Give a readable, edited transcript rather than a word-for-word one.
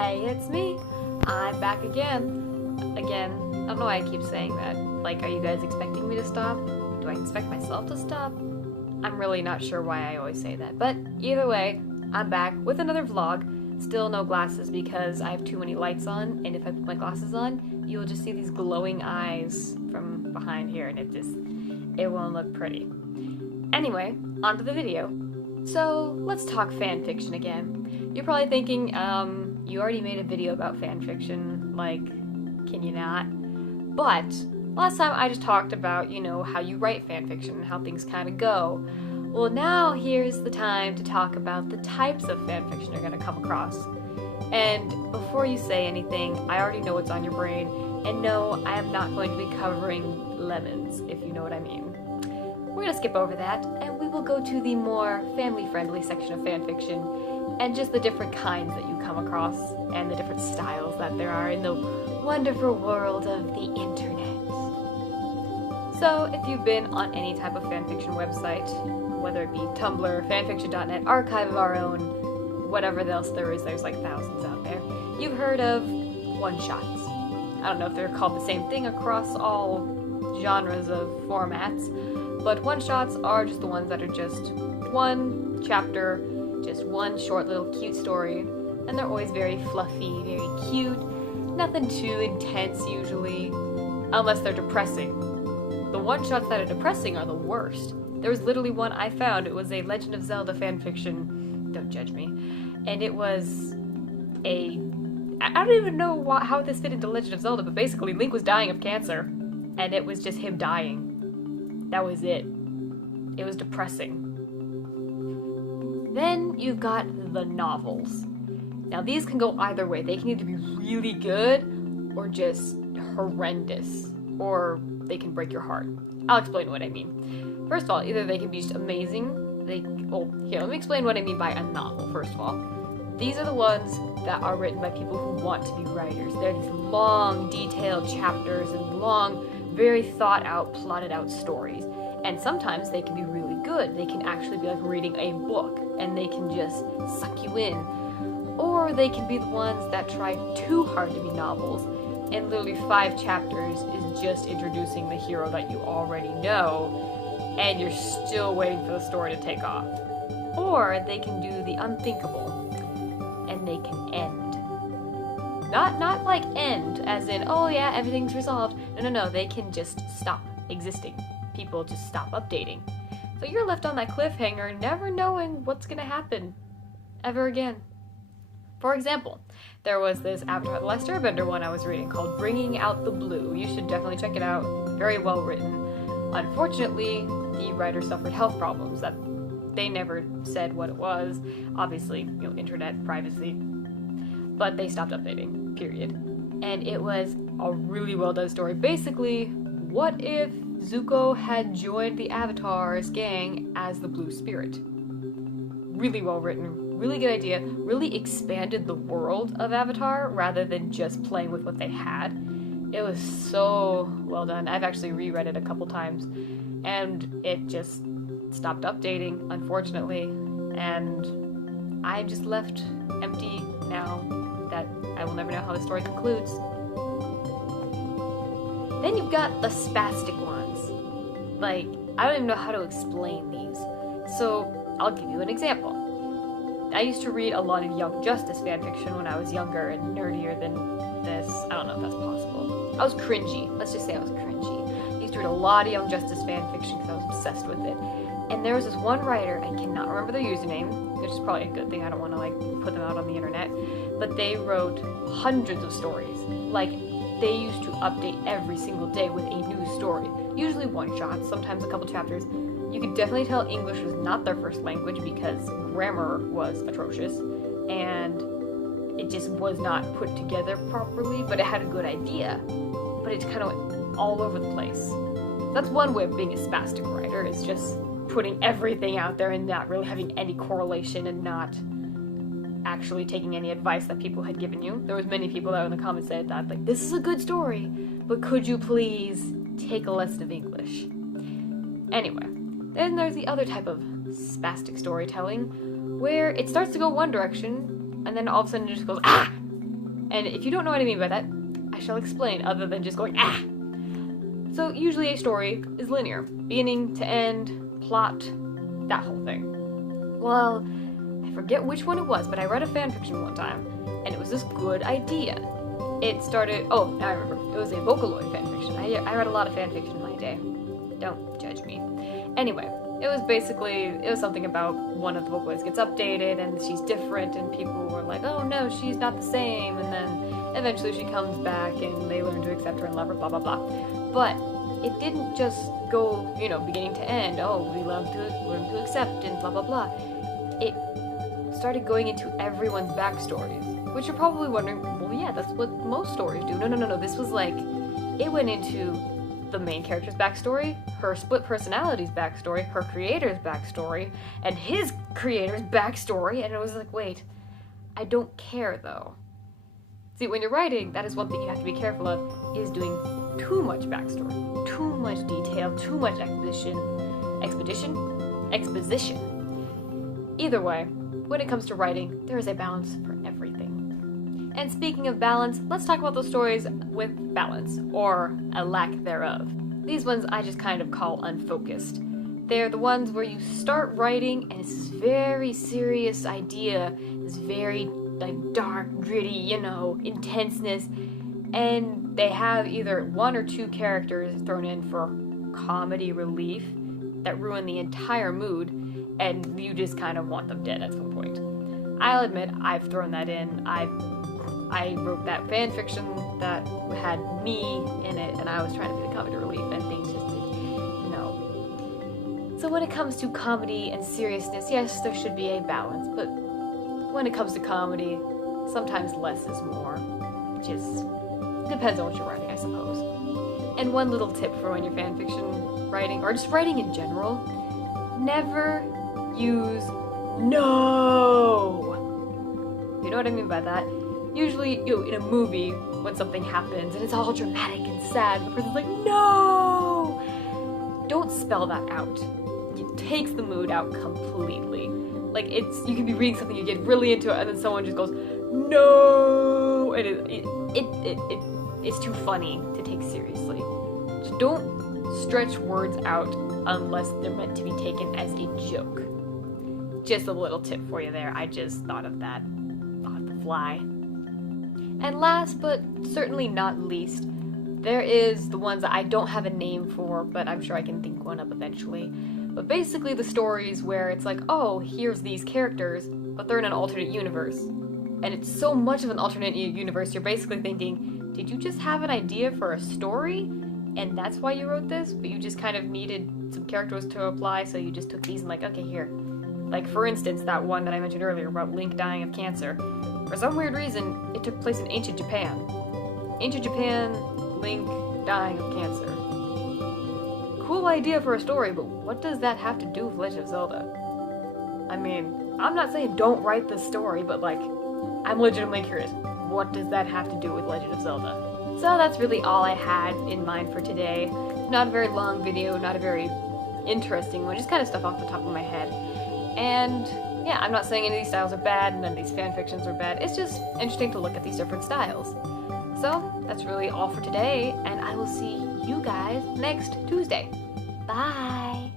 Hey, it's me. I'm back again. I don't know why I keep saying that. Like, are you guys expecting me to stop? Do I expect myself to stop? I'm really not sure why I always say that. But either way, I'm back with another vlog. Still no glasses because I have too many lights on, and if I put my glasses on, you'll just see these glowing eyes from behind here, and it won't look pretty. Anyway, on to the video. So, let's talk fanfiction again. You're probably thinking, you already made a video about fanfiction, like, can you not? But, last time I just talked about, how you write fanfiction and how things kind of go. Well, now here's the time to talk about the types of fanfiction you're going to come across. And before you say anything, I already know what's on your brain, and no, I am not going to be covering lemons, if you know what I mean. We're going to skip over that, and we will go to the more family-friendly section of fanfiction, and just the different kinds that you come across, and the different styles that there are in the wonderful world of the internet. So, if you've been on any type of fanfiction website, whether it be Tumblr, fanfiction.net, Archive of Our Own, whatever else there is, there's like thousands out there, you've heard of one-shots. I don't know if they're called the same thing across all genres of formats, but one-shots are just the ones that are just one chapter, just one short little cute story, and they're always very fluffy, very cute, nothing too intense usually, unless they're depressing. The one-shots that are depressing are the worst. There was literally one I found, it was a Legend of Zelda fanfiction, don't judge me, and it was I don't even know how this fit into Legend of Zelda, but basically Link was dying of cancer, and it was just him dying. That was it. It was depressing. Then you've got the novels. Now these can go either way. They can either be really good or just horrendous, or they can break your heart. I'll explain what I mean. First of all, either they can be just amazing. Let me explain what I mean by a novel, first of all. These are the ones that are written by people who want to be writers. They're these long, detailed chapters and long, very thought out, plotted out stories. And sometimes they can be really good. They can actually be like reading a book, and they can just suck you in. Or they can be the ones that try too hard to be novels, and literally 5 chapters is just introducing the hero that you already know, and you're still waiting for the story to take off. Or they can do the unthinkable, and they can end. Not like end, as in, oh yeah, everything's resolved. No, they can just stop existing. People just stop updating. So you're left on that cliffhanger, never knowing what's gonna happen ever again. For example, there was this Avatar: The Last Airbender one I was reading called Bringing Out the Blue. You should definitely check it out. Very well written. Unfortunately, the writer suffered health problems that they never said what it was. Obviously, internet privacy. But they stopped updating, period. And it was a really well done story. Basically, what if Zuko had joined the Avatar's gang as the Blue Spirit? Really well written, really good idea, really expanded the world of Avatar rather than just playing with what they had. It was so well done. I've actually reread it a couple times, and it just stopped updating, unfortunately, and I'm just left empty now that I will never know how the story concludes. Then you've got the spastic ones. Like, I don't even know how to explain these. So, I'll give you an example. I used to read a lot of Young Justice fanfiction when I was younger and nerdier than this. I don't know if that's possible. I was cringy. Let's just say I was cringy. I used to read a lot of Young Justice fanfiction because I was obsessed with it. And there was this one writer, I cannot remember their username, which is probably a good thing, I don't want to put them out on the internet, but they wrote hundreds of stories. Like, they used to update every single day with a new story. Usually one shot, sometimes a couple chapters. You could definitely tell English was not their first language because grammar was atrocious, and it just was not put together properly, but it had a good idea. But it kind of went all over the place. That's one way of being a spastic writer, is just putting everything out there and not really having any correlation and not actually taking any advice that people had given you. There was many people that in the comments said that, like, this is a good story, but could you please take a lesson of English? Anyway, then there's the other type of spastic storytelling, where it starts to go one direction, and then all of a sudden it just goes, ah! And if you don't know what I mean by that, I shall explain other than just going, ah! So usually a story is linear. Beginning to end, plot, that whole thing. Well, I forget which one it was, but I read a fanfiction one time, and it was this good idea. It started, oh, now I remember, it was a Vocaloid fanfiction. I read a lot of fanfiction in my day. Don't judge me. Anyway, it was something about one of the Vocaloids gets updated, and she's different, and people were like, oh no, she's not the same, and then eventually she comes back, and they learn to accept her and love her, blah blah blah. But it didn't just go, beginning to end, oh, we learn to accept, and blah blah blah. It started going into everyone's backstories, which you're probably wondering, well, yeah, that's what most stories do. No, this was like, it went into the main character's backstory, her split personality's backstory, her creator's backstory, and his creator's backstory, and it was like, wait, I don't care though. See, when you're writing, that is one thing you have to be careful of, is doing too much backstory, too much detail, too much exposition. Either way, when it comes to writing, there is a balance for everything. And speaking of balance, let's talk about those stories with balance, or a lack thereof. These ones I just kind of call unfocused. They're the ones where you start writing and it's this very serious idea, this very dark, gritty, intenseness, and they have either one or two characters thrown in for comedy relief that ruin the entire mood, and you just kind of want them dead at some point. I'll admit, I've thrown that in. I wrote that fan fiction that had me in it, and I was trying to be the comedy relief, and things just did no. So when it comes to comedy and seriousness, yes, there should be a balance, but when it comes to comedy, sometimes less is more. Just depends on what you're writing, I suppose. And one little tip for when you're fan fiction writing, or just writing in general, never use no. You know what I mean by that? Usually, in a movie, when something happens and it's all dramatic and sad, the person's like, no! Don't spell that out. It takes the mood out completely. Like, you can be reading something, you get really into it, and then someone just goes, no! And it's too funny to take seriously. Just don't stretch words out unless they're meant to be taken as a joke. Just a little tip for you there. I just thought of that off the fly. And last, but certainly not least, there is the ones that I don't have a name for, but I'm sure I can think one up eventually. But basically the stories where it's like, oh, here's these characters, but they're in an alternate universe. And it's so much of an alternate universe, you're basically thinking, did you just have an idea for a story? And that's why you wrote this? But you just kind of needed some characters to apply, so you just took these and like, okay, here. Like, for instance, that one that I mentioned earlier about Link dying of cancer. For some weird reason, it took place in ancient Japan. Ancient Japan, Link dying of cancer. Cool idea for a story, but what does that have to do with Legend of Zelda? I mean, I'm not saying don't write this story, but like, I'm legitimately curious. What does that have to do with Legend of Zelda? So that's really all I had in mind for today. Not a very long video, not a very interesting one, just kind of stuff off the top of my head. And yeah, I'm not saying any of these styles are bad, none of these fan fictions are bad, it's just interesting to look at these different styles. So, that's really all for today, and I will see you guys next Tuesday. Bye!